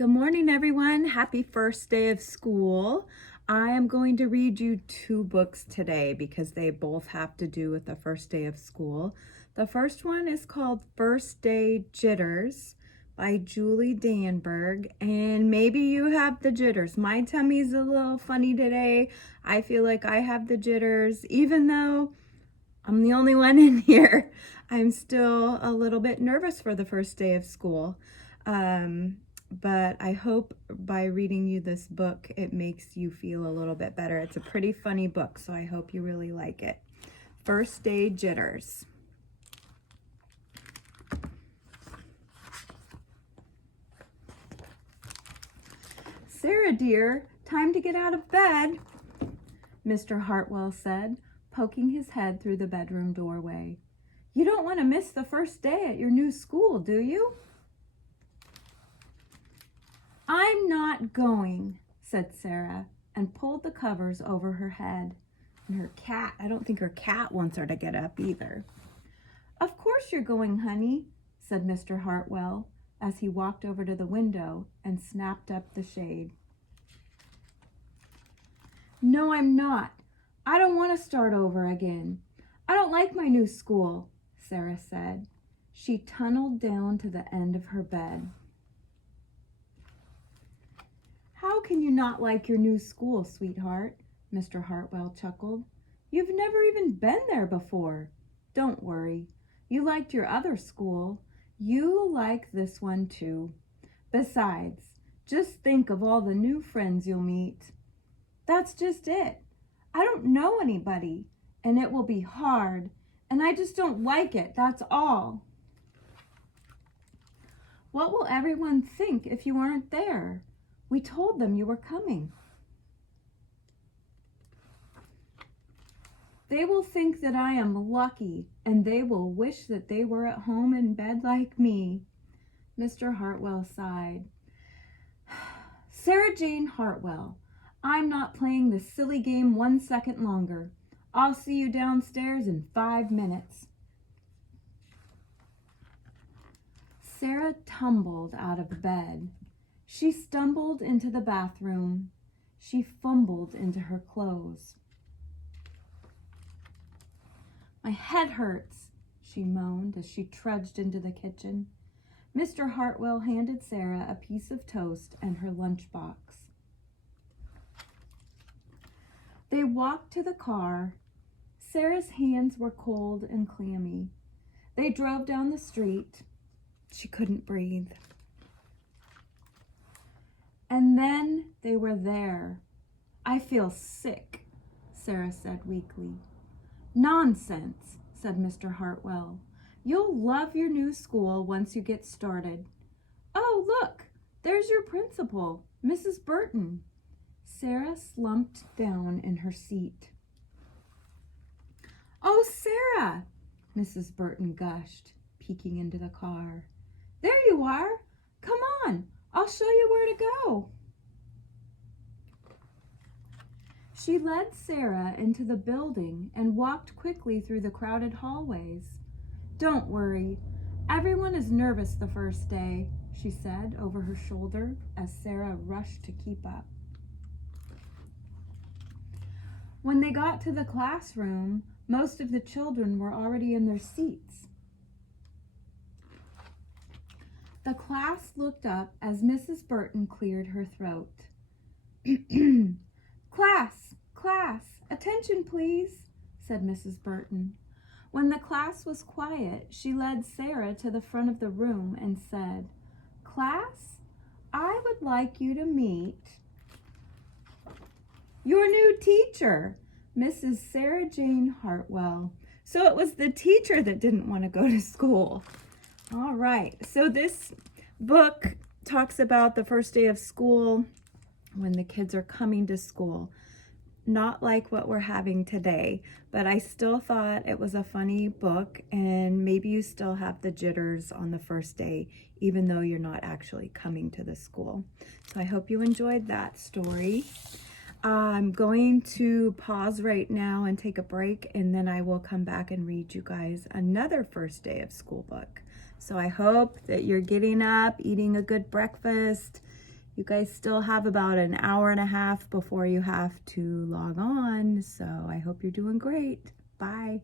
Good morning, everyone. Happy first day of school. I am going to read you two books today because they both have to do with the first day of school. The first one is called First Day Jitters by Julie Dannebrog, and maybe you have the jitters. My tummy's a little funny today. I feel like I have the jitters, even though I'm the only one in here. I'm still a little bit nervous for the first day of school. But I hope by reading you this book, it makes you feel a little bit better. It's a pretty funny book, so I hope you really like it. First Day Jitters. Sarah, dear, time to get out of bed, Mr. Hartwell said, poking his head through the bedroom doorway. You don't want to miss the first day at your new school, do you? I'm not going, said Sarah, and pulled the covers over her head. And her cat, I don't think her cat wants her to get up either. Of course you're going, honey, said Mr. Hartwell, as he walked over to the window and snapped up the shade. No, I'm not. I don't want to start over again. I don't like my new school, Sarah said. She tunneled down to the end of her bed. How can you not like your new school, sweetheart? Mr. Hartwell chuckled. You've never even been there before. Don't worry. You liked your other school. You'll like this one too. Besides, just think of all the new friends you'll meet. That's just it. I don't know anybody, and it will be hard, and I just don't like it, that's all. What will everyone think if you aren't there? We told them you were coming. They will think that I am lucky, and they will wish that they were at home in bed like me. Mr. Hartwell sighed. Sarah Jane Hartwell, I'm not playing this silly game 1 second longer. I'll see you downstairs in 5 minutes. Sarah tumbled out of bed. She stumbled into the bathroom. She fumbled into her clothes. My head hurts, she moaned as she trudged into the kitchen. Mr. Hartwell handed Sarah a piece of toast and her lunchbox. They walked to the car. Sarah's hands were cold and clammy. They drove down the street. She couldn't breathe. And then they were there. I feel sick, Sarah said weakly. Nonsense, said Mr. Hartwell. You'll love your new school once you get started. Oh, look, there's your principal, Mrs. Burton. Sarah slumped down in her seat. Oh, Sarah, Mrs. Burton gushed, peeking into the car. There you are. Come on, I'll show you where to go. She led Sarah into the building and walked quickly through the crowded hallways. Don't worry, everyone is nervous the first day, she said over her shoulder as Sarah rushed to keep up. When they got to the classroom, most of the children were already in their seats. The class looked up as Mrs. Burton cleared her throat. Class, attention please, said Mrs. Burton. When the class was quiet, she led Sarah to the front of the room and said, Class, I would like you to meet your new teacher, Mrs. Sarah Jane Hartwell. So it was the teacher that didn't want to go to school. All right, so this book talks about the first day of school when the kids are coming to school. Not like what we're having today, but I still thought it was a funny book, and maybe you still have the jitters on the first day, even though you're not actually coming to the school. So I hope you enjoyed that story. I'm going to pause right now and take a break, and then I will come back and read you guys another first day of school book. So I hope that you're getting up, eating a good breakfast, You guys still have about an hour and a half before you have to log on, so I hope you're doing great. Bye.